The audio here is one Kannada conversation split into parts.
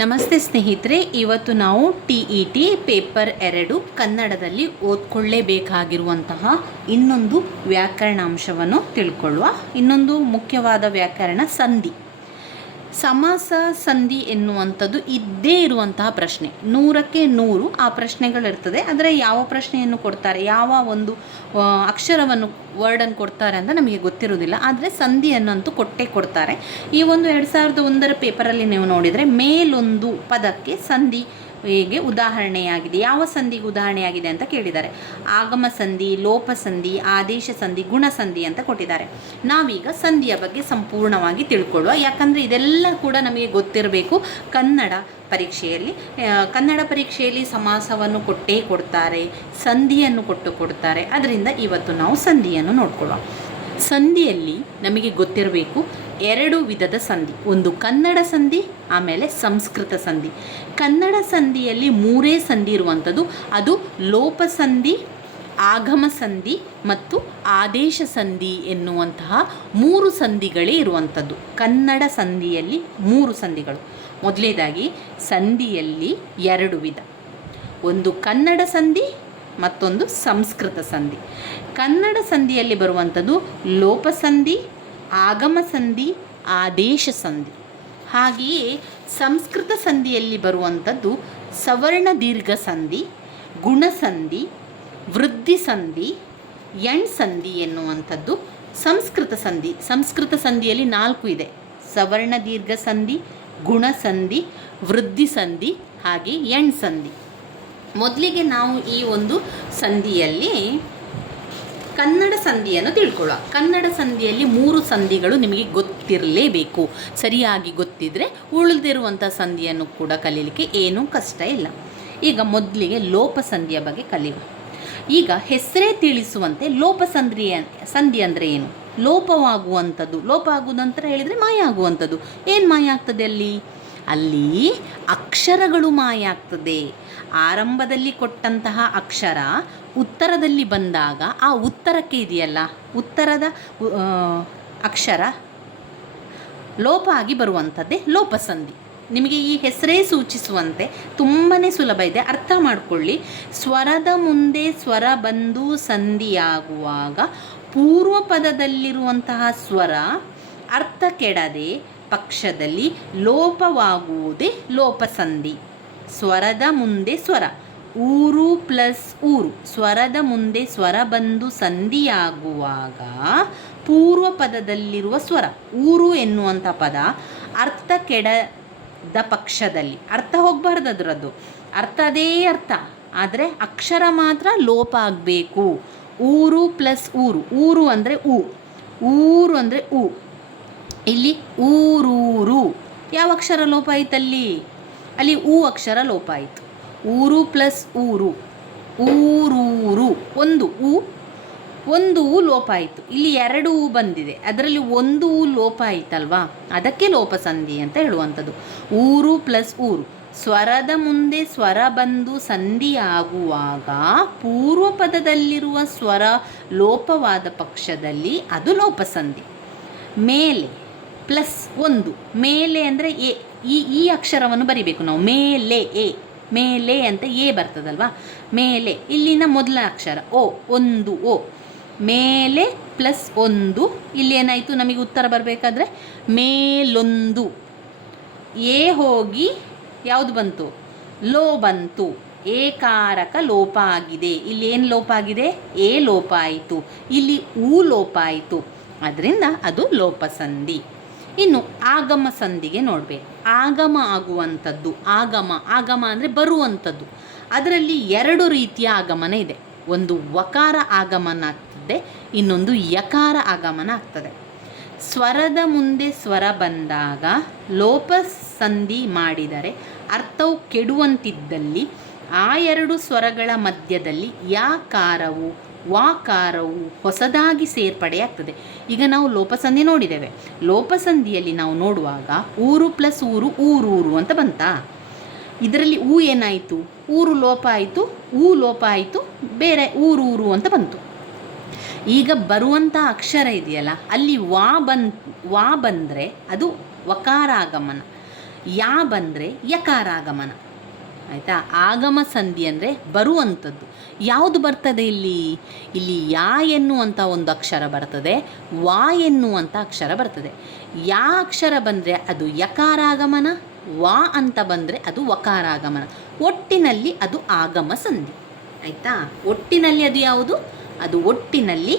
ನಮಸ್ತೆ ಸ್ನೇಹಿತರೆ, ಇವತ್ತು ನಾವು TET ಪೇಪರ್ 2 ಕನ್ನಡದಲ್ಲಿ ಓದ್ಕೊಳ್ಳೇಬೇಕಾಗಿರುವಂತಹ ಇನ್ನೊಂದು ವ್ಯಾಕರಣಾಂಶವನ್ನು ತಿಳ್ಕೊಳ್ಳುವ. ಇನ್ನೊಂದು ಮುಖ್ಯವಾದ ವ್ಯಾಕರಣ ಸಂಧಿ. ಸಮಾಸ ಸಂಧಿ ಎನ್ನುವಂಥದ್ದು ಇದ್ದೇ ಇರುವಂತಹ ಪ್ರಶ್ನೆ. 100ಕ್ಕೆ 100 ಆ ಪ್ರಶ್ನೆಗಳಿರ್ತದೆ. ಆದರೆ ಯಾವ ಪ್ರಶ್ನೆಯನ್ನು ಕೊಡ್ತಾರೆ, ಯಾವ ಒಂದು ಅಕ್ಷರವನ್ನು ವರ್ಡನ್ನು ಕೊಡ್ತಾರೆ ಅಂತ ನಮಗೆ ಗೊತ್ತಿರೋದಿಲ್ಲ. ಆದರೆ ಸಂಧಿಯನ್ನಂತೂ ಕೊಟ್ಟೇ ಕೊಡ್ತಾರೆ. ಈ ಒಂದು 2001ರ ಪೇಪರಲ್ಲಿ ನೀವು ನೋಡಿದರೆ ಮೇಲೊಂದು ಪದಕ್ಕೆ ಸಂಧಿ ಹೇಗೆ ಉದಾಹರಣೆಯಾಗಿದೆ, ಯಾವ ಸಂಧಿಗೆ ಉದಾಹರಣೆಯಾಗಿದೆ ಅಂತ ಕೇಳಿದ್ದಾರೆ. ಆಗಮ ಸಂಧಿ, ಲೋಪ ಸಂಧಿ, ಆದೇಶ ಸಂಧಿ, ಗುಣ ಸಂಧಿ ಅಂತ ಕೊಟ್ಟಿದ್ದಾರೆ. ನಾವೀಗ ಸಂಧಿಯ ಬಗ್ಗೆ ಸಂಪೂರ್ಣವಾಗಿ ತಿಳ್ಕೊಳ್ಳುವ. ಯಾಕಂದರೆ ಇದೆಲ್ಲ ಕೂಡ ನಮಗೆ ಗೊತ್ತಿರಬೇಕು. ಕನ್ನಡ ಪರೀಕ್ಷೆಯಲ್ಲಿ ಸಮಾಸವನ್ನು ಕೊಟ್ಟೇ ಕೊಡ್ತಾರೆ, ಸಂಧಿಯನ್ನು ಕೊಡ್ತಾರೆ. ಅದರಿಂದ ಇವತ್ತು ನಾವು ಸಂಧಿಯನ್ನು ನೋಡ್ಕೊಳ್ಳುವ. ಸಂಧಿಯಲ್ಲಿ ನಮಗೆ ಗೊತ್ತಿರಬೇಕು 2 ವಿಧದ ಸಂಧಿ. ಒಂದು ಕನ್ನಡ ಸಂಧಿ, ಆಮೇಲೆ ಸಂಸ್ಕೃತ ಸಂಧಿ. ಕನ್ನಡ ಸಂಧಿಯಲ್ಲಿ 3 ಸಂಧಿ ಇರುವಂಥದ್ದು. ಅದು ಲೋಪ ಸಂಧಿ, ಆಗಮ ಸಂಧಿ ಮತ್ತು ಆದೇಶ ಸಂಧಿ ಎನ್ನುವಂತಹ 3 ಸಂಧಿಗಳೇ ಇರುವಂಥದ್ದು. ಕನ್ನಡ ಸಂಧಿಯಲ್ಲಿ 3 ಸಂಧಿಗಳು. ಮೊದಲನೇದಾಗಿ ಸಂಧಿಯಲ್ಲಿ 2 ವಿಧ. ಒಂದು ಕನ್ನಡ ಸಂಧಿ, ಮತ್ತೊಂದು ಸಂಸ್ಕೃತ ಸಂಧಿ. ಕನ್ನಡ ಸಂಧಿಯಲ್ಲಿ ಬರುವಂಥದ್ದು ಲೋಪ ಸಂಧಿ, ಆಗಮ ಸಂಧಿ, ಆದೇಶ ಸಂಧಿ. ಹಾಗೆಯೇ ಸಂಸ್ಕೃತ ಸಂಧಿಯಲ್ಲಿ ಬರುವಂಥದ್ದು ಸವರ್ಣ ದೀರ್ಘ ಸಂಧಿ, ಗುಣಸಂಧಿ, ವೃದ್ಧಿ ಸಂಧಿ, ಎಣ್ ಸಂಧಿ ಎನ್ನುವಂಥದ್ದು ಸಂಸ್ಕೃತ ಸಂಧಿ. ಸಂಸ್ಕೃತ ಸಂಧಿಯಲ್ಲಿ 4 ಇದೆ: ಸವರ್ಣ ದೀರ್ಘ ಸಂಧಿ, ಗುಣಸಂಧಿ, ವೃದ್ಧಿ ಸಂಧಿ, ಹಾಗೆ ಎಣ್ ಸಂಧಿ. ಮೊದಲಿಗೆ ನಾವು ಈ ಒಂದು ಸಂಧಿಯಲ್ಲಿ ಕನ್ನಡ ಸಂಧಿಯನ್ನು ತಿಳ್ಕೊಳ್ಳುವ. ಕನ್ನಡ ಸಂಧಿಯಲ್ಲಿ 3 ಸಂಧಿಗಳು ನಿಮಗೆ ಗೊತ್ತಿರಲೇಬೇಕು. ಸರಿಯಾಗಿ ಗೊತ್ತಿದ್ದರೆ ಉಳಿದಿರುವಂಥ ಸಂಧಿಯನ್ನು ಕೂಡ ಕಲೀಲಿಕ್ಕೆ ಏನೂ ಕಷ್ಟ ಇಲ್ಲ. ಈಗ ಮೊದಲಿಗೆ ಲೋಪ ಸಂಧಿಯ ಬಗ್ಗೆ ಕಲಿಯುವ. ಈಗ ಹೆಸರೇ ತಿಳಿಸುವಂತೆ ಲೋಪ ಸಂಧಿ ಅಂದರೆ ಏನು? ಲೋಪವಾಗುವಂಥದ್ದು. ಲೋಪ ಆಗುವುದಂತ ಹೇಳಿದರೆ ಮಾಯ ಆಗುವಂಥದ್ದು. ಏನು ಮಾಯ ಆಗ್ತದೆ ಅಲ್ಲಿ ಅಕ್ಷರಗಳು ಮಾಯ ಆಗ್ತದೆ. ಆರಂಭದಲ್ಲಿ ಕೊಟ್ಟಂತಹ ಅಕ್ಷರ ಉತ್ತರದಲ್ಲಿ ಬಂದಾಗ ಆ ಉತ್ತರಕ್ಕೆ ಇದೆಯಲ್ಲ, ಉತ್ತರದ ಅಕ್ಷರ ಲೋಪ ಆಗಿ ಬರುವಂಥದ್ದೇ ಲೋಪಸಂಧಿ. ನಿಮಗೆ ಈ ಹೆಸರೇ ಸೂಚಿಸುವಂತೆ ತುಂಬಾ ಸುಲಭ ಇದೆ, ಅರ್ಥ ಮಾಡಿಕೊಳ್ಳಿ. ಸ್ವರದ ಮುಂದೆ ಸ್ವರ ಬಂದು ಸಂಧಿಯಾಗುವಾಗ ಪೂರ್ವ ಪದದಲ್ಲಿರುವಂತಹ ಸ್ವರ ಅರ್ಥ ಕೆಡದೆ ಪಕ್ಷದಲ್ಲಿ ಲೋಪವಾಗುವುದೇ ಲೋಪಸಂಧಿ. ಸ್ವರದ ಮುಂದೆ ಸ್ವರ, ಊರು ಪ್ಲಸ್ ಊರು, ಸ್ವರದ ಮುಂದೆ ಸ್ವರ ಬಂದು ಸಂಧಿಯಾಗುವಾಗ ಪೂರ್ವ ಪದದಲ್ಲಿರುವ ಸ್ವರ ಊರು ಎನ್ನುವಂಥ ಪದ ಅರ್ಥ ಕೆಡದ ಪಕ್ಷದಲ್ಲಿ, ಅರ್ಥ ಹೋಗಬಾರ್ದು ಅದರದ್ದು, ಅರ್ಥ ಅದೇ ಅರ್ಥ, ಆದರೆ ಅಕ್ಷರ ಮಾತ್ರ ಲೋಪ ಆಗಬೇಕು. ಊರು ಪ್ಲಸ್ ಊರು, ಊರು ಅಂದರೆ ಊರು ಅಂದರೆ ಇಲ್ಲಿ ಊರೂರು. ಯಾವ ಅಕ್ಷರ ಲೋಪ ಆಯ್ತಲ್ಲಿ? ಅಲ್ಲಿ ಅಕ್ಷರ ಲೋಪ ಆಯಿತು. ಊರು ಪ್ಲಸ್ ಊರು, ಊರೂರು. ಒಂದು ಲೋಪ ಆಯಿತು. ಇಲ್ಲಿ 2 ಬಂದಿದೆ, ಅದರಲ್ಲಿ ಒಂದು ಲೋಪ ಆಯ್ತಲ್ವಾ, ಅದಕ್ಕೆ ಲೋಪಸಂಧಿ ಅಂತ ಹೇಳುವಂಥದ್ದು. ಊರು ಪ್ಲಸ್ ಊರು, ಸ್ವರದ ಮುಂದೆ ಸ್ವರ ಬಂದು ಸಂಧಿಯಾಗುವಾಗ ಪೂರ್ವ ಪದದಲ್ಲಿರುವ ಸ್ವರ ಲೋಪವಾದ ಪಕ್ಷದಲ್ಲಿ ಅದು ಲೋಪಸಂಧಿ. ಮೇಲೆ ಪ್ಲಸ್ 1, ಮೇಲೆ ಅಂದರೆ ಈ ಅಕ್ಷರವನ್ನು ಬರಿಬೇಕು ನಾವು. ಮೇಲೆ ಅಂತ ಬರ್ತದಲ್ವಾ, ಮೇಲೆ. ಇಲ್ಲಿನ ಮೊದಲ ಅಕ್ಷರ ಒಂದು ಮೇಲೆ ಪ್ಲಸ್ 1. ಇಲ್ಲಿ ಏನಾಯಿತು, ನಮಗೆ ಉತ್ತರ ಬರಬೇಕಾದ್ರೆ ಮೇಲೊಂದು. ಹೋಗಿ ಯಾವುದು ಬಂತು? ಲೋ ಬಂತು. ಏಕಾರಕ ಲೋಪ ಆಗಿದೆ. ಇಲ್ಲಿ ಏನು ಲೋಪ ಆಗಿದೆ? ಲೋಪ ಆಯಿತು. ಇಲ್ಲಿ ಲೋಪ ಆಯಿತು. ಅದರಿಂದ ಅದು ಲೋಪಸಂಧಿ. ಇನ್ನು ಆಗಮ ಸಂಧಿಗೆ ನೋಡಬೇಕು. ಆಗಮ ಆಗುವಂಥದ್ದು, ಆಗಮ ಅಂದರೆ ಬರುವಂಥದ್ದು. ಅದರಲ್ಲಿ 2 ರೀತಿಯ ಆಗಮನ ಇದೆ. ಒಂದು ವಕಾರ ಆಗಮನ ಆಗ್ತದೆ, ಇನ್ನೊಂದು ಯಕಾರ ಆಗಮನ ಆಗ್ತದೆ. ಸ್ವರದ ಮುಂದೆ ಸ್ವರ ಬಂದಾಗ ಲೋಪ ಸಂಧಿ ಮಾಡಿದರೆ ಅರ್ಥವು ಕೆಡುವಂತಿದ್ದಲ್ಲಿ ಆ 2 ಸ್ವರಗಳ ಮಧ್ಯದಲ್ಲಿ ಯಾಕಾರವು ವಾಕಾರವು ಹೊಸದಾಗಿ ಸೇರ್ಪಡೆಯಾಗ್ತದೆ. ಈಗ ನಾವು ಲೋಪಸಂಧಿ ನೋಡಿದ್ದೇವೆ. ಲೋಪಸಂಧಿಯಲ್ಲಿ ನಾವು ನೋಡುವಾಗ ಊರು ಪ್ಲಸ್ ಊರು, ಊರೂರು ಅಂತ ಬಂತಾ? ಇದರಲ್ಲಿ ಏನಾಯಿತು? ಊರು ಲೋಪ ಆಯಿತು, ಲೋಪ ಆಯಿತು, ಬೇರೆ ಊರೂರು ಅಂತ ಬಂತು. ಈಗ ಬರುವಂಥ ಅಕ್ಷರ ಇದೆಯಲ್ಲ, ಅಲ್ಲಿ ವಾ ಬಂದರೆ ಅದು ವಕಾರಾಗಮನ. ಯಾ ಬಂದರೆ ಯಕಾರಾಗಮನ. ಆಯಿತಾ? ಆಗಮ ಸಂಧಿ ಅಂದರೆ ಬರುವಂಥದ್ದು. ಯಾವುದು ಬರ್ತದೆ ಇಲ್ಲಿ? ಇಲ್ಲಿ ಯಾ ಎನ್ನುವಂಥ ಒಂದು ಅಕ್ಷರ ಬರ್ತದೆ, ವಾ ಎನ್ನುವಂಥ ಅಕ್ಷರ ಬರ್ತದೆ. ಯಾ ಅಕ್ಷರ ಬಂದರೆ ಅದು ಯಕಾರಾಗಮನ, ವಾ ಅಂತ ಬಂದರೆ ಅದು ವಕಾರಾಗಮನ. ಒಟ್ಟಿನಲ್ಲಿ ಅದು ಆಗಮ ಸಂಧಿ. ಆಯಿತಾ? ಒಟ್ಟಿನಲ್ಲಿ ಅದು ಯಾವುದು? ಅದು ಒಟ್ಟಿನಲ್ಲಿ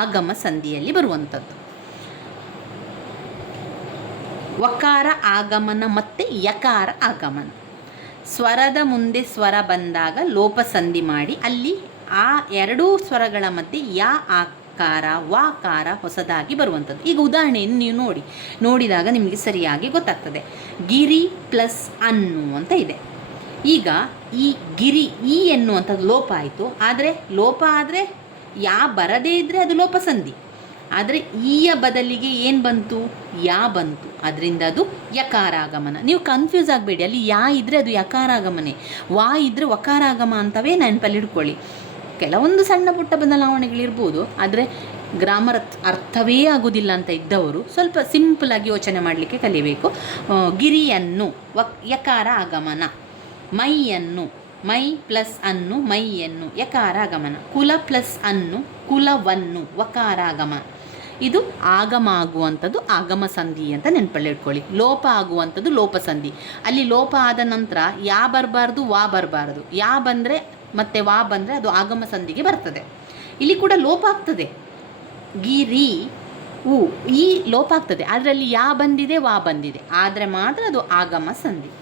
ಆಗಮ ಸಂಧಿಯಲ್ಲಿ ಬರುವಂಥದ್ದು. ವಕಾರ ಆಗಮನ ಮತ್ತು ಯಕಾರ ಆಗಮನ. ಸ್ವರದ ಮುಂದೆ ಸ್ವರ ಬಂದಾಗ ಲೋಪ ಸಂಧಿ ಮಾಡಿ ಅಲ್ಲಿ ಆ ಎರಡೂ ಸ್ವರಗಳ ಮಧ್ಯೆ ಯಾ ಆಕಾರ ವಾಕಾರ ಹೊಸದಾಗಿ ಬರುವಂಥದ್ದು. ಈಗ ಉದಾಹರಣೆಯನ್ನು ನೀವು ನೋಡಿದಾಗ ನಿಮಗೆ ಸರಿಯಾಗಿ ಗೊತ್ತಾಗ್ತದೆ. ಗಿರಿ ಪ್ಲಸ್ ಅನ್ನು ಅಂತ ಇದೆ. ಈಗ ಈ ಗಿರಿ ಈ ಎನ್ನುವಂಥದ್ದು ಲೋಪ ಆಯಿತು. ಆದರೆ ಲೋಪ ಆದರೆ ಯಾ ಬರದೇ ಇದ್ದರೆ ಅದು ಲೋಪ ಸಂಧಿ. ಆದರೆ ಈಯ ಬದಲಿಗೆ ಏನು ಬಂತು? ಯಾ ಬಂತು. ಅದರಿಂದ ಅದು ಯಕಾರಾಗಮನ. ನೀವು ಕನ್ಫ್ಯೂಸ್ ಆಗಬೇಡಿ. ಅಲ್ಲಿ ಯಾ ಇದ್ದರೆ ಅದು ಯಕಾರಾಗಮನೆ, ವಾ ಇದ್ದರೆ ವಕಾರಾಗಮ ಅಂತವೇ ನೆನಪಲ್ಲಿ ಹಿಡ್ಕೊಳ್ಳಿ. ಕೆಲವೊಂದು ಸಣ್ಣ ಪುಟ್ಟ ಬದಲಾವಣೆಗಳಿರ್ಬೋದು, ಆದರೆ ಗ್ರಾಮರ್ ಅರ್ಥವೇ ಆಗೋದಿಲ್ಲ ಅಂತ ಇದ್ದವರು ಸ್ವಲ್ಪ ಸಿಂಪಲಾಗಿ ಯೋಚನೆ ಮಾಡಲಿಕ್ಕೆ ಕಲಿಬೇಕು. ಗಿರಿಯನ್ನು ಯಕಾರ ಆಗಮನ, ಮೈಯನ್ನು ಮೈ ಪ್ಲಸ್ ಅನ್ನು ಮೈಯನ್ನು ಯಕಾರಾಗಮನ, ಕುಲ ಪ್ಲಸ್ ಅನ್ನು ಕುಲವನ್ನು ವಕಾರಾಗಮನ. ಇದು ಆಗಮ ಆಗುವಂಥದ್ದು ಆಗಮ ಸಂಧಿ ಅಂತ ನೆನಪಲ್ಲಿ ಇಟ್ಕೊಳ್ಳಿ. ಲೋಪ ಆಗುವಂಥದ್ದು ಲೋಪ ಸಂಧಿ. ಅಲ್ಲಿ ಲೋಪ ಆದ ನಂತರ ಯಾ ಬರಬಾರ್ದು, ವಾ ಬರಬಾರ್ದು. ಯಾ ಬಂದರೆ ಮತ್ತು ವಾ ಬಂದರೆ ಅದು ಆಗಮ ಸಂಧಿಗೆ ಬರ್ತದೆ. ಇಲ್ಲಿ ಕೂಡ ಲೋಪ ಆಗ್ತದೆ. ಗಿರಿ ಉ ಈ ಲೋಪ ಆಗ್ತದೆ. ಅದರಲ್ಲಿ ಯಾ ಬಂದಿದೆ, ವಾ ಬಂದಿದೆ, ಆದರೆ ಮಾತ್ರ ಅದು ಆಗಮ ಸಂಧಿ.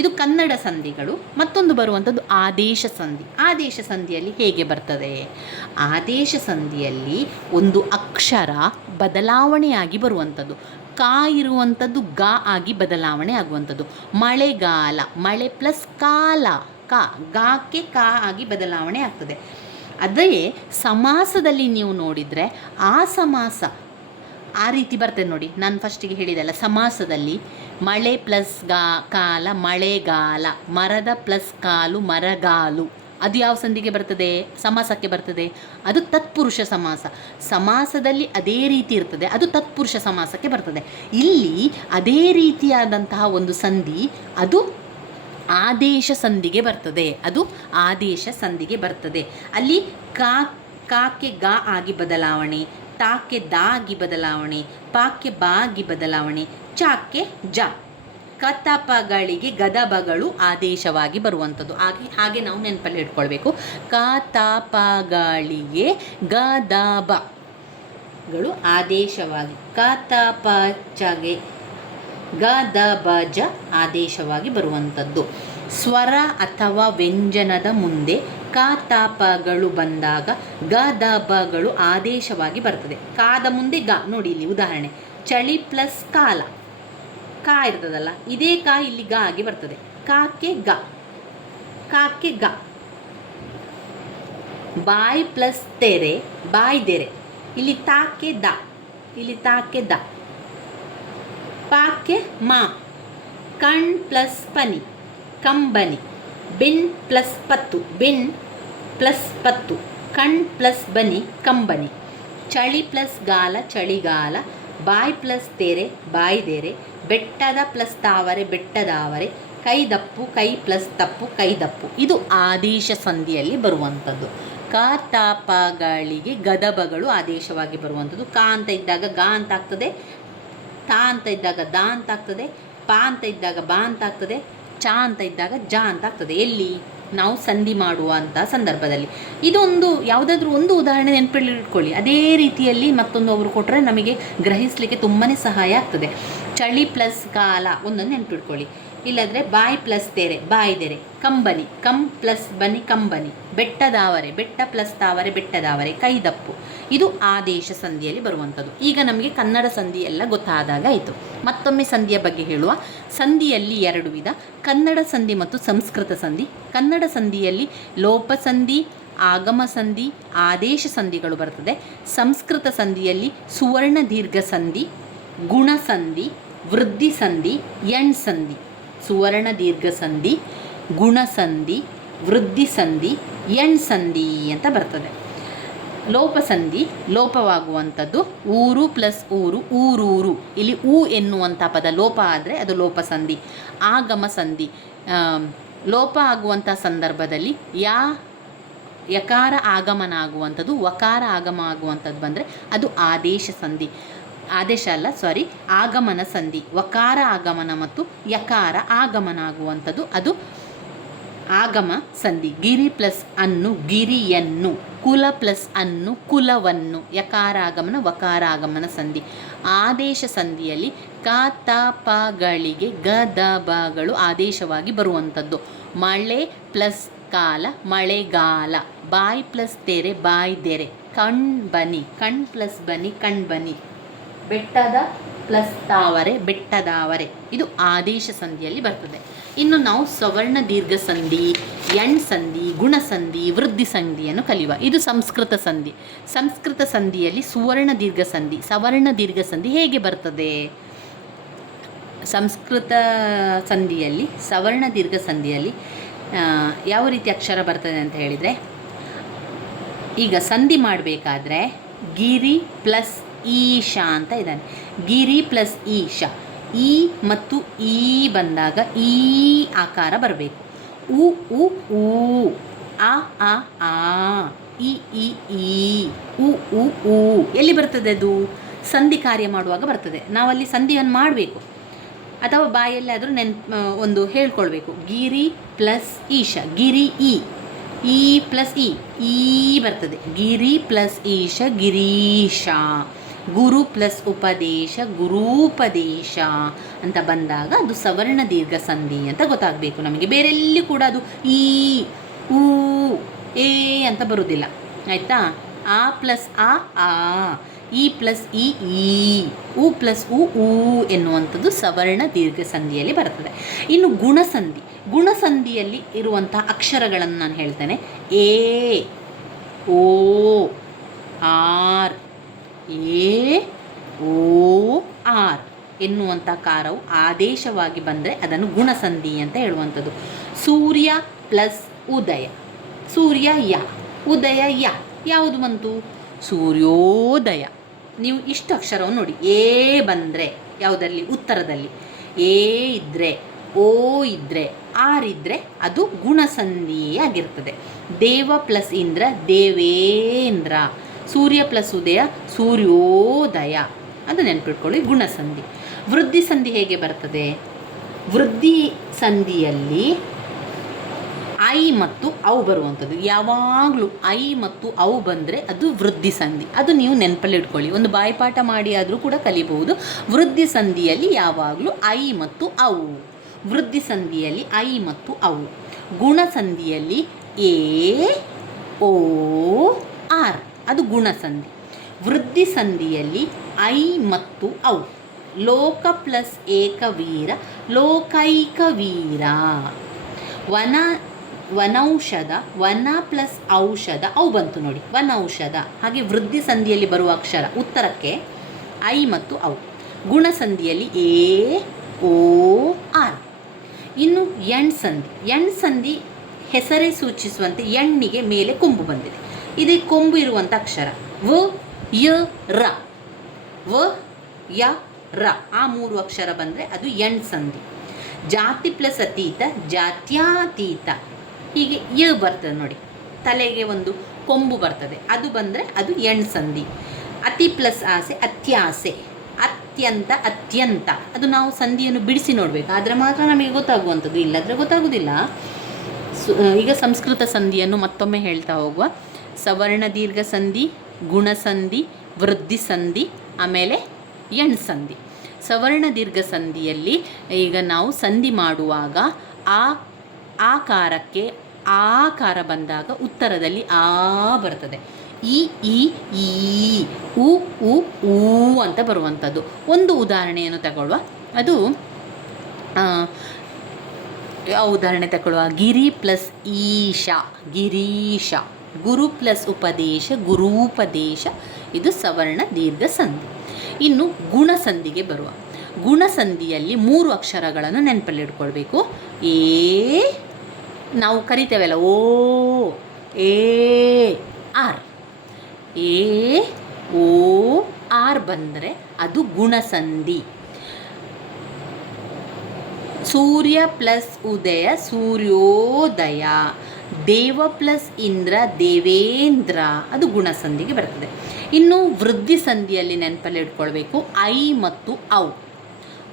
ಇದು ಕನ್ನಡ ಸಂಧಿಗಳು. ಮತ್ತೊಂದು ಬರುವಂಥದ್ದು ಆದೇಶ ಸಂಧಿ. ಆದೇಶ ಸಂಧಿಯಲ್ಲಿ ಹೇಗೆ ಬರ್ತದೆ? ಆದೇಶ ಸಂಧಿಯಲ್ಲಿ ಒಂದು ಅಕ್ಷರ ಬದಲಾವಣೆಯಾಗಿ ಬರುವಂಥದ್ದು. ಕಾ ಇರುವಂಥದ್ದು ಗಾ ಆಗಿ ಬದಲಾವಣೆ ಆಗುವಂಥದ್ದು. ಮಳೆಗಾಲ, ಮಳೆ ಪ್ಲಸ್ ಕಾಲ, ಗಾಕ್ಕೆ ಕಾ ಆಗಿ ಬದಲಾವಣೆ ಆಗ್ತದೆ. ಅದೇ ಸಮಾಸದಲ್ಲಿ ನೀವು ನೋಡಿದರೆ ಆ ಸಮಾಸ ಆ ರೀತಿ ಬರ್ತದೆ ನೋಡಿ. ನಾನು ಫಸ್ಟಿಗೆ ಹೇಳಿದೆಲ್ಲ, ಸಮಾಸದಲ್ಲಿ ಮಳೆ ಪ್ಲಸ್ ಕಾಲ ಮಳೆಗಾಲ, ಮರದ ಪ್ಲಸ್ ಕಾಲು ಮರಗಾಲು. ಅದು ಯಾವ ಸಂಧಿಗೆ ಬರ್ತದೆ? ಸಮಾಸಕ್ಕೆ ಬರ್ತದೆ. ಅದು ತತ್ಪುರುಷ ಸಮಾಸ. ಸಮಾಸದಲ್ಲಿ ಅದೇ ರೀತಿ ಇರ್ತದೆ, ಅದು ತತ್ಪುರುಷ ಸಮಾಸಕ್ಕೆ ಬರ್ತದೆ. ಇಲ್ಲಿ ಅದೇ ರೀತಿಯಾದಂತಹ ಒಂದು ಸಂಧಿ ಅದು ಆದೇಶ ಸಂಧಿಗೆ ಬರ್ತದೆ. ಅದು ಆದೇಶ ಸಂಧಿಗೆ ಬರ್ತದೆ. ಅಲ್ಲಿ ಕಾಕ್ಕೆ ಗಾ ಆಗಿ ಬದಲಾವಣೆ, ತಾಕ್ಕೆ ದಾ ಆಗಿ ಬದಲಾವಣೆ, ಪಾಕ್ಕೆ ಬಾ ಆಗಿ ಬದಲಾವಣೆ, ಚಾಕ್ಕೆ ಜ. ಕತಪಗಳಿಗೆ ಗದಬಗಳು ಆದೇಶವಾಗಿ ಬರುವಂಥದ್ದು. ಹಾಗೆ ನಾವು ನೆನಪಲ್ಲಿ ಇಟ್ಕೊಳ್ಬೇಕು. ಕತಪಗಳಿಗೆ ಗದಬಗಳು ಆದೇಶವಾಗಿ, ಕತಪಚಗೆ ಗದಬಜ ಆದೇಶವಾಗಿ ಬರುವಂಥದ್ದು. ಸ್ವರ ಅಥವಾ ವ್ಯಂಜನದ ಮುಂದೆ ಕಾತಾಪಗಳು ಬಂದಾಗ ಗದಬಗಳು ಆದೇಶವಾಗಿ ಬರ್ತದೆ. ಕಾದ ಮುಂದೆ ಗ. ನೋಡಿ ಇಲ್ಲಿ ಉದಾಹರಣೆ, ಚಳಿ ಪ್ಲಸ್ ಕಾಲ, ಕಾ ಇರ್ತದಲ್ಲ, ಇದೇ ಕಾ ಇಲ್ಲಿ ಗ ಆಗಿ ಬರ್ತದೆ. ಕಾಕ್ಕೆ ಗ, ಕಾಕ್ಕೆ ಗ. ಬಾಯಿ ಪ್ಲಸ್ ತೆರೆ, ಬಾಯ್ದೆರೆ, ಇಲ್ಲಿ ತಾಕ್ಕೆ ದ, ಇಲ್ಲಿ ತಾಕ್ಕೆ ದ. ಪಾಕ್ಕೆ ಮಾ, ಕಣ್ ಪ್ಲಸ್ ಪನಿ, ಕಂಬನಿ. ಬಿನ್ ಪ್ಲಸ್ ಪತ್ತು, ಬಿನ್ ಪ್ಲಸ್ ಪತ್ತು, ಕಣ್ ಪ್ಲಸ್ ಬನಿ, ಕಂಬನಿ. ಚಳಿ ಪ್ಲಸ್ ಗಾಲ, ಚಳಿಗಾಲ. ಬಾಯ್ ಪ್ಲಸ್ ತೆರೆ, ಬಾಯ್ದೆರೆ. ಬೆಟ್ಟದ ಪ್ಲಸ್ ತಾವರೆ, ಬೆಟ್ಟದಾವರೆ. ಕೈದಪ್ಪು, ಕೈ ಪ್ಲಸ್ ತಪ್ಪು, ಕೈದಪ್ಪು. ಇದು ಆದೇಶ ಸಂಧಿಯಲ್ಲಿ ಬರುವಂಥದ್ದು. ಕತಪಗಳಿಗೆ ಗದಬಗಳು ಆದೇಶವಾಗಿ ಬರುವಂಥದ್ದು. ಕಾ ಅಂತ ಇದ್ದಾಗ ಗಾ ಅಂತ ಆಗ್ತದೆ, ತಾ ಅಂತ ಇದ್ದಾಗ ದಾ ಅಂತ ಆಗ್ತದೆ, ಪಾ ಅಂತ ಇದ್ದಾಗ ಬಾ ಅಂತ ಆಗ್ತದೆ, ಚಾ ಅಂತ ಇದ್ದಾಗ ಜ ಅಂತ ಆಗ್ತದೆ. ಎಲ್ಲಿ ನಾವು ಸಂಧಿ ಮಾಡುವಂಥ ಸಂದರ್ಭದಲ್ಲಿ. ಇದೊಂದು ಯಾವುದಾದ್ರೂ ಒಂದು ಉದಾಹರಣೆ ನೆನಪಲ್ಲಿ ಇಟ್ಕೊಳ್ಳಿ. ಅದೇ ರೀತಿಯಲ್ಲಿ ಮತ್ತೊಂದು ಅವರು ಕೊಟ್ಟರೆ ನಮಗೆ ಗ್ರಹಿಸಲಿಕ್ಕೆ ತುಂಬಾ ಸಹಾಯ ಆಗ್ತದೆ. ಚಳಿ ಪ್ಲಸ್ ಕಾಲ ಒಂದೊಂದು ನೆನಪಿಟ್ಕೊಳ್ಳಿ. ಇಲ್ಲದ್ರೆ ಬಾಯಿ ಪ್ಲಸ್ ತೆರೆ, ಬಾಯ್ದೆರೆ. ಕಂಬನಿ, ಕಂ ಪ್ಲಸ್ ಬನಿ, ಕಂಬನಿ. ಬೆಟ್ಟದಾವರೆ, ಬೆಟ್ಟ ಪ್ಲಸ್ ತಾವರೆ, ಬೆಟ್ಟದಾವರೆ. ಕೈದಪ್ಪು. ಇದು ಆದೇಶ ಸಂಧಿಯಲ್ಲಿ ಬರುವಂಥದ್ದು. ಈಗ ನಮಗೆ ಕನ್ನಡ ಸಂಧಿ ಎಲ್ಲ ಗೊತ್ತಾದಾಗ ಆಯಿತು. ಮತ್ತೊಮ್ಮೆ ಸಂಧಿಯ ಬಗ್ಗೆ ಹೇಳುವ. ಸಂಧಿಯಲ್ಲಿ ಎರಡು ವಿಧ, ಕನ್ನಡ ಸಂಧಿ ಮತ್ತು ಸಂಸ್ಕೃತ ಸಂಧಿ. ಕನ್ನಡ ಸಂಧಿಯಲ್ಲಿ ಲೋಪ ಸಂಧಿ, ಆಗಮ ಸಂಧಿ, ಆದೇಶ ಸಂಧಿಗಳು ಬರ್ತದೆ. ಸಂಸ್ಕೃತ ಸಂಧಿಯಲ್ಲಿ ಸುವರ್ಣ ದೀರ್ಘ ಸಂಧಿ, ಗುಣ ಸಂಧಿ, ವೃದ್ಧಿ ಸಂಧಿ, ಎಣ್ ಸಂಧಿ. ಸುವರ್ಣ ದೀರ್ಘ ಸಂಧಿ, ಗುಣ ಸಂಧಿ, ವೃದ್ಧಿ ಸಂಧಿ, ಎಣ್ ಸಂಧಿ ಅಂತ ಬರ್ತದೆ. ಲೋಪಸಂಧಿ ಲೋಪವಾಗುವಂಥದ್ದು ಊರು ಪ್ಲಸ್ ಊರು ಊರೂರು. ಇಲ್ಲಿ ಊ ಎನ್ನುವಂಥ ಪದ ಲೋಪ ಆದರೆ ಅದು ಲೋಪಸಂಧಿ. ಆಗಮ ಸಂಧಿ ಲೋಪ ಆಗುವಂಥ ಸಂದರ್ಭದಲ್ಲಿ ಯಕಾರ ಆಗಮನ ಆಗುವಂಥದ್ದು, ವಕಾರ ಆಗಮ ಆಗುವಂಥದ್ದು ಬಂದರೆ ಅದು ಆದೇಶ ಸಂಧಿ. ಆದೇಶ ಅಲ್ಲ, ಸಾರಿ, ಆಗಮನ ಸಂಧಿ. ವಕಾರ ಆಗಮನ ಮತ್ತು ಯಕಾರ ಆಗಮನ ಆಗುವಂಥದ್ದು ಅದು ಆಗಮ ಸಂಧಿ. ಗಿರಿ ಪ್ಲಸ್ ಅನ್ನು ಗಿರಿಯನ್ನು, ಕುಲ ಪ್ಲಸ್ ಅನ್ನು ಕುಲವನ್ನು. ಯಕಾರ ಆಗಮನ ವಕಾರ ಆಗಮನ ಸಂಧಿ. ಆದೇಶ ಸಂಧಿಯಲ್ಲಿ ಕ ತ ಪಗಳಿಗೆ ಗ ದ ಬಗಳು ಆದೇಶವಾಗಿ ಬರುವಂಥದ್ದು. ಮಳೆ ಪ್ಲಸ್ ಕಾಲ ಮಳೆಗಾಲ. ಬಾಯಿ ಪ್ಲಸ್ ತೆರೆ ಬಾಯ್ದೆರೆ. ಕಣ್ ಬನಿ ಕಣ್ ಪ್ಲಸ್ ಬನಿ ಕಣ್ಬನಿ. ಬೆಟ್ಟದ ಪ್ಲಸ್ ತಾವರೆ ಬೆಟ್ಟದಾವರೆ. ಇದು ಆದೇಶ ಸಂಧಿಯಲ್ಲಿ ಬರ್ತದೆ. ಇನ್ನು ನಾವು ಸವರ್ಣ ದೀರ್ಘ ಸಂಧಿ, ಎಣ್ ಸಂಧಿ, ಗುಣಸಂಧಿ, ವೃದ್ಧಿ ಸಂಧಿಯನ್ನು ಕಲಿಯುವ. ಇದು ಸಂಸ್ಕೃತ ಸಂಧಿ. ಸಂಸ್ಕೃತ ಸಂಧಿಯಲ್ಲಿ ಸುವರ್ಣ ದೀರ್ಘ ಸಂಧಿ, ಸವರ್ಣ ದೀರ್ಘ ಸಂಧಿ ಹೇಗೆ ಬರ್ತದೆ? ಸಂಸ್ಕೃತ ಸಂಧಿಯಲ್ಲಿ ಸವರ್ಣ ದೀರ್ಘ ಸಂಧಿಯಲ್ಲಿ ಯಾವ ರೀತಿ ಅಕ್ಷರ ಬರ್ತದೆ ಅಂತ ಹೇಳಿದರೆ, ಈಗ ಸಂಧಿ ಮಾಡಬೇಕಾದ್ರೆ ಗಿರಿ ಪ್ಲಸ್ ಈಶಾ ಅಂತ ಇದ್ದಾನೆ. ಗಿರಿ ಪ್ಲಸ್ ಈಶಾ. ಈ ಮತ್ತು ಈ ಬಂದಾಗ ಈ ಆಕಾರ ಬರಬೇಕು. ಉ ಉ ಊ, ಆ ಆ ಆ, ಇ ಇ ಈ, ಉ ಉ ಊ. ಎಲ್ಲಿ ಬರ್ತದೆ ಅದು? ಸಂಧಿ ಕಾರ್ಯ ಮಾಡುವಾಗ ಬರ್ತದೆ. ನಾವಲ್ಲಿ ಸಂಧಿಯನ್ನು ಮಾಡಬೇಕು ಅಥವಾ ಬಾಯಲ್ಲಿ ಆದರೂ ಒಂದು ಹೇಳ್ಕೊಳ್ಬೇಕು. ಗಿರಿ ಪ್ಲಸ್ ಈಶಾ, ಗಿರಿ ಈ ಪ್ಲಸ್ ಈ ಬರ್ತದೆ. ಗಿರಿ ಪ್ಲಸ್ ಈಶ ಗಿರೀಶ. ಗುರು ಪ್ಲಸ್ ಉಪದೇಶ ಗುರೂಪದೇಶ ಅಂತ ಬಂದಾಗ ಅದು ಸವರ್ಣ ದೀರ್ಘ ಸಂಧಿ ಅಂತ ಗೊತ್ತಾಗಬೇಕು ನಮಗೆ. ಬೇರೆಲ್ಲಿ ಕೂಡ ಅದು ಈ ಊ ಏ ಅಂತ ಬರುವುದಿಲ್ಲ, ಆಯಿತಾ? ಆ ಪ್ಲಸ್ ಆ, ಈ ಪ್ಲಸ್ ಈ, ಉ ಪ್ಲಸ್ ಊ ಎನ್ನುವಂಥದ್ದು ಸವರ್ಣ ದೀರ್ಘ ಸಂಧಿಯಲ್ಲಿ ಬರ್ತದೆ. ಇನ್ನು ಗುಣಸಂಧಿ. ಗುಣಸಂಧಿಯಲ್ಲಿ ಇರುವಂಥ ಅಕ್ಷರಗಳನ್ನು ನಾನು ಹೇಳ್ತೇನೆ. ಎ ಓ ಆರ್, ಎ ಓ ಆರ್ ಎನ್ನುವಂಥ ಕಾರವು ಆದೇಶವಾಗಿ ಬಂದರೆ ಅದನ್ನು ಗುಣಸಂಧಿ ಅಂತ ಹೇಳುವಂಥದ್ದು. ಸೂರ್ಯ ಪ್ಲಸ್ ಉದಯ, ಸೂರ್ಯ ಯ, ಉದಯ ಯ. ಯಾವುದು ಬಂತು? ಸೂರ್ಯೋದಯ. ನೀವು ಇಷ್ಟು ಅಕ್ಷರವನ್ನು ನೋಡಿ. ಎ ಬಂದರೆ ಯಾವುದರಲ್ಲಿ? ಉತ್ತರದಲ್ಲಿ ಎ ಇದ್ದರೆ, ಓ ಇದ್ದರೆ, ಆರ್ ಇದ್ದರೆ ಅದು ಗುಣಸಂಧಿ ಆಗಿರ್ತದೆ. ದೇವ ಪ್ಲಸ್ ಇಂದ್ರ ದೇವೇಂದ್ರ. ಸೂರ್ಯ ಪ್ಲಸ್ ಉದಯ ಸೂರ್ಯೋದಯ. ಅದು ನೆನ್ಪಿಟ್ಕೊಳ್ಳಿ, ಗುಣಸಂಧಿ. ವೃದ್ಧಿ ಸಂಧಿ ಹೇಗೆ ಬರ್ತದೆ? ವೃದ್ಧಿ ಸಂಧಿಯಲ್ಲಿ ಐ ಮತ್ತು ಅವು ಬರುವಂಥದ್ದು. ಯಾವಾಗಲೂ ಐ ಮತ್ತು ಅವು ಬಂದರೆ ಅದು ವೃದ್ಧಿ ಸಂಧಿ. ಅದು ನೀವು ನೆನಪಲ್ಲಿ ಇಟ್ಕೊಳ್ಳಿ. ಒಂದು ಬಾಯಿಪಾಠ ಮಾಡಿ ಆದರೂ ಕೂಡ ಕಲಿಬಹುದು. ವೃದ್ಧಿ ಸಂಧಿಯಲ್ಲಿ ಯಾವಾಗಲೂ ಐ ಮತ್ತು ಅವು. ವೃದ್ಧಿ ಸಂಧಿಯಲ್ಲಿ ಐ ಮತ್ತು ಅವು. ಗುಣಸಂಧಿಯಲ್ಲಿ ಎ ಓ ಆರ್, ಅದು ಗುಣಸಂಧಿ. ವೃದ್ಧಿ ಸಂಧಿಯಲ್ಲಿ ಐ ಮತ್ತು ಅವು. ಲೋಕ ಪ್ಲಸ್ ಏಕವೀರ ಲೋಕೈಕವೀರ. ವನೌಷಧ, ವನ ಪ್ಲಸ್ ಔಷಧ, ಅವು ಬಂತು ನೋಡಿ, ವನೌಷಧ. ಹಾಗೆ ವೃದ್ಧಿ ಸಂಧಿಯಲ್ಲಿ ಬರುವ ಅಕ್ಷರ ಉತ್ತರಕ್ಕೆ ಐ ಮತ್ತು ಅವು. ಗುಣಸಂಧಿಯಲ್ಲಿ ಎ ಓ ಆರ್. ಇನ್ನು ಎಣ್ ಸಂಧಿ. ಎಣ್ ಸಂಧಿ ಹೆಸರೇ ಸೂಚಿಸುವಂತೆ ಎಣ್ಣಿಗೆ ಮೇಲೆ ಕೊಂಬು ಬಂದಿದೆ. ಇದೇ ಕೊಂಬು ಇರುವಂಥ ಅಕ್ಷರ ವ ಯ ರ. ವ ಯ ರ, ಆ ಮೂರು ಅಕ್ಷರ ಬಂದರೆ ಅದು ಎಣ್ ಸಂಧಿ. ಜಾತಿ ಪ್ಲಸ್ ಅತೀತ ಜಾತ್ಯಾತೀತ. ಹೀಗೆ ಯ ಬರ್ತದೆ ನೋಡಿ, ತಲೆಗೆ ಒಂದು ಕೊಂಬು ಬರ್ತದೆ, ಅದು ಬಂದರೆ ಅದು ಎಣ್ ಸಂಧಿ. ಅತಿ ಪ್ಲಸ್ ಆಸೆ ಅತ್ಯಾಸೆ. ಅತ್ಯಂತ ಅತ್ಯಂತ, ಅದು ನಾವು ಸಂಧಿಯನ್ನು ಬಿಡಿಸಿ ನೋಡಬೇಕು, ಆದರೆ ಮಾತ್ರ ನಮಗೆ ಗೊತ್ತಾಗುವಂಥದ್ದು, ಇಲ್ಲದ್ರೆ ಗೊತ್ತಾಗೋದಿಲ್ಲ. ಈಗ ಸಂಸ್ಕೃತ ಸಂಧಿಯನ್ನು ಮತ್ತೊಮ್ಮೆ ಹೇಳ್ತಾ ಹೋಗುವ. ಸವರ್ಣ ದೀರ್ಘ ಸಂಧಿ, ಗುಣಸಂಧಿ, ವೃದ್ಧಿ ಸಂಧಿ, ಆಮೇಲೆ ಎಣ್ ಸಂಧಿ. ಸವರ್ಣ ದೀರ್ಘ ಸಂಧಿಯಲ್ಲಿ ಈಗ ನಾವು ಸಂಧಿ ಮಾಡುವಾಗ ಆ ಆಕಾರಕ್ಕೆ ಆಕಾರ ಬಂದಾಗ ಉತ್ತರದಲ್ಲಿ ಆ ಬರ್ತದೆ. ಈ ಉ ಉ ಊ ಅಂತ ಬರುವಂಥದ್ದು. ಒಂದು ಉದಾಹರಣೆಯನ್ನು ತಗೊಳ್ಳುವ. ಅದು ಉದಾಹರಣೆ ತಗೊಳ್ಳುವ. ಗಿರಿ ಪ್ಲಸ್ ಈಶಾ ಗಿರೀಶ. ಗುರು ಪ್ಲಸ್ ಉಪದೇಶ ಗುರೂಪದೇಶ. ಇದು ಸವರ್ಣ ದೀರ್ಘ ಸಂಧಿ. ಇನ್ನು ಗುಣಸಂಧಿಗೆ ಬರುವ. ಗುಣಸಂಧಿಯಲ್ಲಿ 3 ಅಕ್ಷರಗಳನ್ನು ನೆನಪಲ್ಲಿಟ್ಕೊಳ್ಬೇಕು. ನಾವು ಕರಿತೇವಲ್ಲ, ಓ ಎ ಆರ್. ಎ ಓ ಆರ್ ಬಂದರೆ ಅದು ಗುಣಸಂಧಿ. ಸೂರ್ಯ ಪ್ಲಸ್ ಉದಯ ಸೂರ್ಯೋದಯ, ದೇವ ಪ್ಲಸ್ ಇಂದ್ರ ದೇವೇಂದ್ರ, ಅದು ಗುಣಸಂಧಿಗೆ ಬರ್ತದೆ. ಇನ್ನು ವೃದ್ಧಿ ಸಂಧಿಯಲ್ಲಿ ನೆನಪಲ್ಲಿ ಇಟ್ಕೊಳ್ಬೇಕು ಐ ಮತ್ತು ಔ.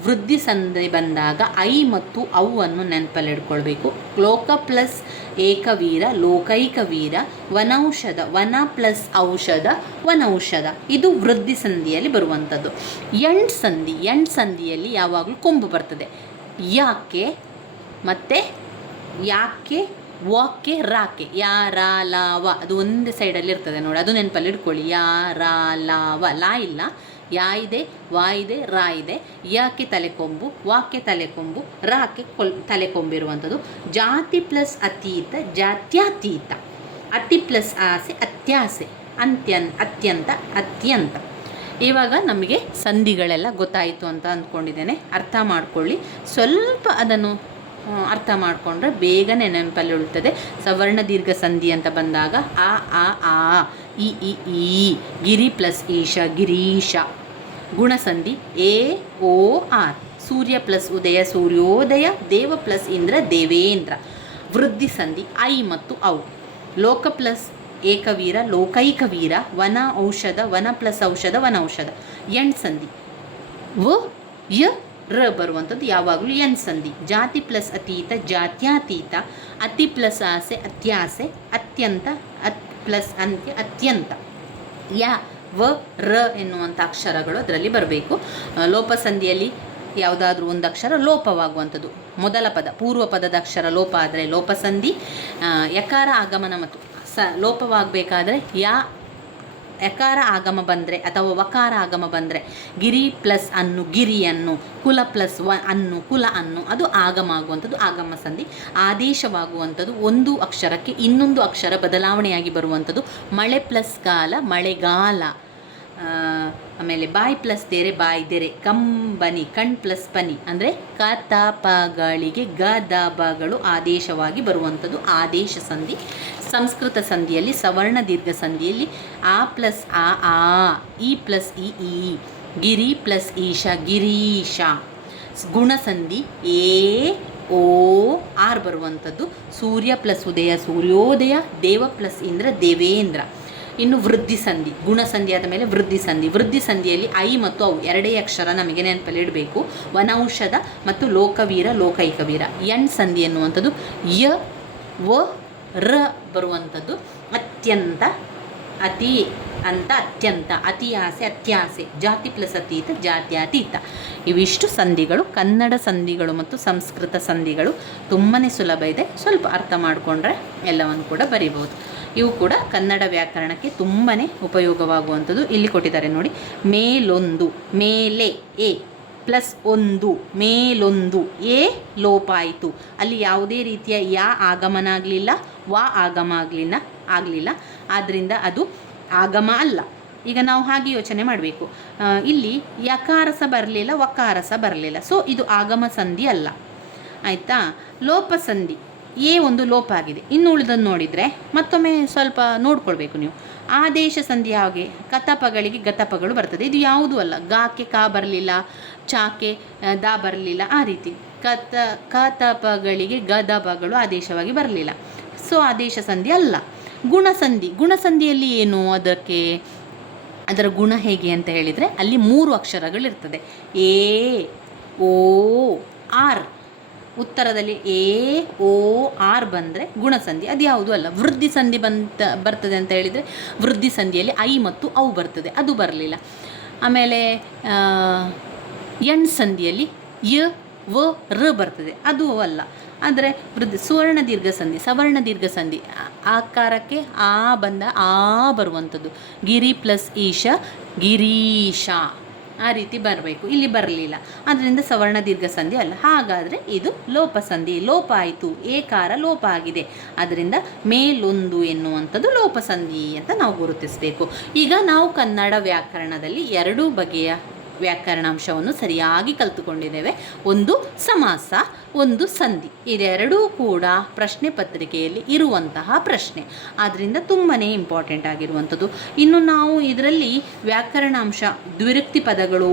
ವೃದ್ಧಿ ಸಂಧಿ ಬಂದಾಗ ಐ ಮತ್ತು ಔ ಅನ್ನು ನೆನಪಲ್ಲಿ ಇಟ್ಕೊಳ್ಬೇಕು. ಲೋಕ ಪ್ಲಸ್ ಏಕವೀರ ಲೋಕೈಕವೀರ, ವನೌಷಧ ವನ ಪ್ಲಸ್ ಔಷಧ ವನೌಷಧ, ಇದು ವೃದ್ಧಿ ಸಂಧಿಯಲ್ಲಿ ಬರುವಂಥದ್ದು. ಎಂಡ್ ಸಂಧಿಯಲ್ಲಿ ಯಾವಾಗಲೂ ಕೊಂಬು ಬರ್ತದೆ. ಯಾಕೆ ಮತ್ತು ಯಾಕೆ ವಾಕೆ ರಾಕೆ, ಯಾ ರಾ ಲಾವ, ಅದು ಒಂದೇ ಸೈಡಲ್ಲಿ ಇರ್ತದೆ ನೋಡಿ, ಅದು ನೆನಪಲ್ಲಿ ಇಟ್ಕೊಳ್ಳಿ. ಯಾ ರಾ ಲಾವ, ಲಾ ಇಲ್ಲ, ಯಾ ಇದೆ, ವಾ ಇದೆ, ರಾ ಇದೆ. ಯಾಕೆ ತಲೆಕೊಂಬು, ವಾಕೆ ತಲೆಕೊಂಬು, ರಾಕೆ ತಲೆಕೊಂಬಿರುವಂಥದ್ದು. ಜಾತಿ ಪ್ಲಸ್ ಅತೀತ ಜಾತ್ಯತೀತ, ಅತಿ ಪ್ಲಸ್ ಆಸೆ ಅತ್ಯಾಸೆ, ಅತ್ಯಂತ ಅತ್ಯಂತ. ಇವಾಗ ನಮಗೆ ಸಂಧಿಗಳೆಲ್ಲ ಗೊತ್ತಾಯಿತು ಅಂತ ಅಂದ್ಕೊಂಡಿದ್ದೇನೆ. ಅರ್ಥ ಮಾಡ್ಕೊಳ್ಳಿ, ಸ್ವಲ್ಪ ಅದನ್ನು ಅರ್ಥ ಮಾಡಿಕೊಂಡ್ರೆ ಬೇಗನೆ ನೆನಪಲ್ಲಿ ಉಳ್ತದೆ. ಸವರ್ಣ ದೀರ್ಘ ಸಂಧಿ ಅಂತ ಬಂದಾಗ ಆ ಇ ಈ, ಗಿರಿ ಪ್ಲಸ್ ಈಶ ಗಿರೀಶ. ಗುಣಸಂಧಿ ಎ ಓ ಆರ್, ಸೂರ್ಯ ಪ್ಲಸ್ ಉದಯ ಸೂರ್ಯೋದಯ, ದೇವ ಪ್ಲಸ್ ಇಂದ್ರ ದೇವೇಂದ್ರ. ವೃದ್ಧಿ ಸಂಧಿ ಐ ಮತ್ತು ಔ. ಲೋಕ ಪ್ಲಸ್ ಏಕವೀರ ಲೋಕೈಕವೀರ, ವನ ಔಷಧ ವನ ಪ್ಲಸ್ ಔಷಧ ವನೌಷಧ. ಎಂಡ್ ಸಂಧಿ ವ ಯ ರ ಬರುವಂಥದ್ದು ಯಾವಾಗಲೂ ಎನ್ ಸಂಧಿ. ಜಾತಿ ಪ್ಲಸ್ ಅತೀತ ಜಾತ್ಯಾತೀತ, ಅತಿ ಪ್ಲಸ್ ಆಸೆ ಅತ್ಯಾಸೆ, ಅತ್ಯಂತ ಪ್ಲಸ್ ಅಂತ್ಯ ಅತ್ಯಂತ. ಯ ವ ರ ಎನ್ನುವಂಥ ಅಕ್ಷರಗಳು ಅದರಲ್ಲಿ ಬರಬೇಕು. ಲೋಪಸಂಧಿಯಲ್ಲಿ ಯಾವುದಾದ್ರೂ ಒಂದು ಅಕ್ಷರ ಲೋಪವಾಗುವಂಥದ್ದು. ಮೊದಲ ಪದ ಪೂರ್ವ ಪದದ ಅಕ್ಷರ ಲೋಪ ಆದರೆ ಲೋಪಸಂಧಿ. ಯಕಾರ ಆಗಮನ ಮತ್ತು ಲೋಪವಾಗಬೇಕಾದ್ರೆ ಯಕಾರ ಆಗಮ ಬಂದರೆ ಅಥವಾ ವಕಾರ ಆಗಮ ಬಂದರೆ, ಗಿರಿ ಪ್ಲಸ್ ಅನ್ನು ಗಿರಿಯನ್ನು, ಕುಲ ಪ್ಲಸ್ ಅನ್ನು ಕುಲ ಅನ್ನು, ಅದು ಆಗಮ ಆಗುವಂಥದ್ದು ಆಗಮ ಸಂಧಿ. ಆದೇಶವಾಗುವಂಥದ್ದು ಒಂದು ಅಕ್ಷರಕ್ಕೆ ಇನ್ನೊಂದು ಅಕ್ಷರ ಬದಲಾವಣೆಯಾಗಿ ಬರುವಂಥದ್ದು. ಮಳೆ ಪ್ಲಸ್ ಕಾಲ ಮಳೆಗಾಲ. ಆಮೇಲೆ ಬಾಯಿ ಪ್ಲಸ್ ತೆರೆ ಬಾಯ್ದೆರೆ, ಕಂಬನಿ ಕಣ್ ಪ್ಲಸ್ ಪನಿ ಅಂದರೆ ಕತಪಗಳಿಗೆ ಗದಬಗಳು ಆದೇಶವಾಗಿ ಬರುವಂಥದ್ದು ಆದೇಶ ಸಂಧಿ. ಸಂಸ್ಕೃತ ಸಂಧಿಯಲ್ಲಿ ಸವರ್ಣ ದೀರ್ಘ ಸಂಧಿಯಲ್ಲಿ ಆ ಪ್ಲಸ್ ಆ ಇ ಪ್ಲಸ್ ಈ, ಗಿರಿ ಪ್ಲಸ್ ಈಶ ಗಿರೀಶ. ಗುಣಸಂಧಿ ಎ ಓ ಆರ್ ಬರುವಂಥದ್ದು. ಸೂರ್ಯ ಪ್ಲಸ್ ಉದಯ ಸೂರ್ಯೋದಯ, ದೇವ ಪ್ಲಸ್ ಇಂದ್ರ ದೇವೇಂದ್ರ. ಇನ್ನು ವೃದ್ಧಿ ಸಂಧಿ, ಗುಣಸಂಧಿ ಆದ ಮೇಲೆ ವೃದ್ಧಿ ಸಂಧಿ. ವೃದ್ಧಿ ಸಂಧಿಯಲ್ಲಿ ಐ ಮತ್ತು ಔ ಎರಡೇ ಅಕ್ಷರ ನಮಗೆ ನೆನಪಲ್ಲಿ ಇಡಬೇಕು. ವನೌಷಧ ಮತ್ತು ಲೋಕವೀರ ಲೋಕೈಕವೀರ. ಎಂಡ್ ಸಂಧಿ ಎನ್ನುವಂಥದ್ದು ಯ ವ ರ ಬರುವಂಥದ್ದು. ಅತ್ಯಂತ ಅತಿ ಅಂತ ಅತ್ಯಂತ, ಅತಿ ಆಸೆ ಅತ್ಯಾಸೆ, ಜಾತಿ ಪ್ಲಸ್ ಅತೀತ ಜಾತ್ಯಾತೀತ. ಇವಿಷ್ಟು ಸಂಧಿಗಳು ಕನ್ನಡ ಸಂಧಿಗಳು ಮತ್ತು ಸಂಸ್ಕೃತ ಸಂಧಿಗಳು. ತುಂಬಾ ಸುಲಭ ಇದೆ, ಸ್ವಲ್ಪ ಅರ್ಥ ಮಾಡಿಕೊಂಡ್ರೆ ಎಲ್ಲವನ್ನು ಕೂಡ ಬರಿಬೋದು. ಇವು ಕೂಡ ಕನ್ನಡ ವ್ಯಾಕರಣಕ್ಕೆ ತುಂಬಾ ಉಪಯೋಗವಾಗುವಂಥದ್ದು. ಇಲ್ಲಿ ಕೊಟ್ಟಿದ್ದಾರೆ ನೋಡಿ, ಮೇಲೊಂದು ಮೇಲೆ ಎ ಪ್ಲಸ್ ಒಂದು ಮೇಲೊಂದು ಎ ಲೋಪ ಆಯಿತು. ಅಲ್ಲಿ ಯಾವುದೇ ರೀತಿಯ ಯಾ ಆಗಮನ ಆಗಲಿಲ್ಲ, ವಾ ಆಗಮ ಆಗಲಿಲ್ಲ, ಆದ್ದರಿಂದ ಅದು ಆಗಮ ಅಲ್ಲ. ಈಗ ನಾವು ಹಾಗೆ ಯೋಚನೆ ಮಾಡಬೇಕು. ಇಲ್ಲಿ ಯಕಾರ ಸಹ ಬರಲಿಲ್ಲ, ವಕಾರ ಸಹ ಬರಲಿಲ್ಲ, ಸೊ ಇದು ಆಗಮ ಸಂಧಿ ಅಲ್ಲ. ಆಯಿತಾ? ಲೋಪ ಸಂಧಿ ಎ ಒಂದು ಲೋಪ ಆಗಿದೆ. ಇನ್ನು ಉಳಿದನ್ನು ನೋಡಿದರೆ ಮತ್ತೊಮ್ಮೆ ಸ್ವಲ್ಪ ನೋಡ್ಕೊಳ್ಬೇಕು ನೀವು. ಆದೇಶ ಸಂಧಿ ಹಾಗೆ ಕತಪಗಳಿಗೆ ಗತಪಗಳು ಬರ್ತದೆ. ಇದು ಯಾವುದೂ ಅಲ್ಲ. ಗಾಕ್ಕೆ ಕಾ ಬರಲಿಲ್ಲ, ಚಾಕೆ ದಾ ಬರಲಿಲ್ಲ, ಆ ರೀತಿ ಕತಪಗಳಿಗೆ ಗದಪಗಳು ಆದೇಶವಾಗಿ ಬರಲಿಲ್ಲ, ಸೊ ಆದೇಶ ಸಂಧಿ ಅಲ್ಲ. ಗುಣಸಂಧಿಯಲ್ಲಿ ಏನು, ಅದರ ಗುಣ ಹೇಗೆ ಅಂತ ಹೇಳಿದರೆ ಅಲ್ಲಿ 3 ಅಕ್ಷರಗಳಿರ್ತದೆ. ಎ ಓ ಆರ್. ಉತ್ತರದಲ್ಲಿ ಎ ಓ ಆರ್ ಬಂದರೆ ಗುಣಸಂಧಿ. ಅದು ಯಾವುದೂ ಅಲ್ಲ. ವೃದ್ಧಿ ಸಂಧಿ ಬರ್ತದೆ ಅಂತ ಹೇಳಿದರೆ ವೃದ್ಧಿ ಸಂಧಿಯಲ್ಲಿ ಐ ಮತ್ತು ಔ ಬರ್ತದೆ, ಅದು ಬರಲಿಲ್ಲ. ಆಮೇಲೆ ಎಂಡ್ ಸಂಧಿಯಲ್ಲಿ ಯ ವ ರ ಬರ್ತದೆ, ಅದು ಅಲ್ಲ. ಆದರೆ ಸವರ್ಣ ದೀರ್ಘ ಸಂಧಿ ಆಕಾರಕ್ಕೆ ಆ ಬಂದ ಆ ಬರುವಂಥದ್ದು. ಗಿರಿ ಪ್ಲಸ್ ಈಶ ಗಿರೀಶ, ಆ ರೀತಿ ಬರಬೇಕು. ಇಲ್ಲಿ ಬರಲಿಲ್ಲ, ಅದರಿಂದ ಸವರ್ಣ ದೀರ್ಘ ಸಂಧಿ ಅಲ್ಲ. ಹಾಗಾದರೆ ಇದು ಲೋಪಸಂಧಿ. ಲೋಪ ಆಯಿತು, ಏಕಾರ ಲೋಪ ಆಗಿದೆ, ಅದರಿಂದ ಮೇಲೊಂದು ಎನ್ನುವಂಥದ್ದು ಲೋಪಸಂಧಿ ಅಂತ ನಾವು ಗುರುತಿಸಬೇಕು. ಈಗ ನಾವು ಕನ್ನಡ ವ್ಯಾಕರಣದಲ್ಲಿ 2 ಬಗೆಯ ವ್ಯಾಕರಣಾಂಶವನ್ನು ಸರಿಯಾಗಿ ಕಲಿತುಕೊಂಡಿದ್ದೇವೆ. ಒಂದು ಸಮಾಸ, ಒಂದು ಸಂಧಿ, ಇದೆರಡೂ ಕೂಡ ಪ್ರಶ್ನೆ ಪತ್ರಿಕೆಯಲ್ಲಿ ಇರುವಂತಹ ಪ್ರಶ್ನೆ. ಆದ್ದರಿಂದ ತುಂಬಾ ಇಂಪಾರ್ಟೆಂಟ್ ಆಗಿರುವಂಥದ್ದು. ಇನ್ನು ನಾವು ಇದರಲ್ಲಿ ವ್ಯಾಕರಣಾಂಶ, ದ್ವಿರುಕ್ತಿ ಪದಗಳು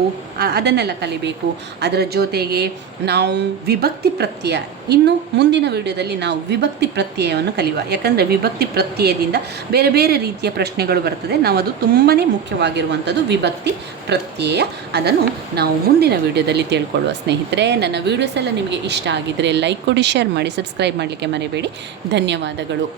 ಅದನ್ನೆಲ್ಲ ಕಲಿಬೇಕು. ಅದರ ಜೊತೆಗೆ ನಾವು ವಿಭಕ್ತಿ ಪ್ರತ್ಯಯ, ಇನ್ನು ಮುಂದಿನ ವಿಡಿಯೋದಲ್ಲಿ ನಾವು ವಿಭಕ್ತಿ ಪ್ರತ್ಯಯವನ್ನು ಕಲಿಯುವ. ಯಾಕಂದರೆ ವಿಭಕ್ತಿ ಪ್ರತ್ಯಯದಿಂದ ಬೇರೆ ಬೇರೆ ರೀತಿಯ ಪ್ರಶ್ನೆಗಳು ಬರ್ತದೆ. ನಾವು ಅದು ತುಂಬಾ ಮುಖ್ಯವಾಗಿರುವಂಥದ್ದು ವಿಭಕ್ತಿ ಪ್ರತ್ಯಯ. ಅದನ್ನು ನಾವು ಮುಂದಿನ ವಿಡಿಯೋದಲ್ಲಿ ತಿಳ್ಕೊಳ್ಳುವ. ಸ್ನೇಹಿತರೆ, ನನ್ನ ವಿಡಿಯೋಸ್ ಎಲ್ಲ ನಿಮಗೆ ಇಷ್ಟ ಆಗಿದ್ದರೆ ಲೈಕ್ ಕೊಡಿ, ಶೇರ್ ಮಾಡಿ, ಸಬ್ಸ್ಕ್ರೈಬ್ ಮಾಡಲಿಕ್ಕೆ ಮರಿಬೇಡಿ. ಧನ್ಯವಾದಗಳು.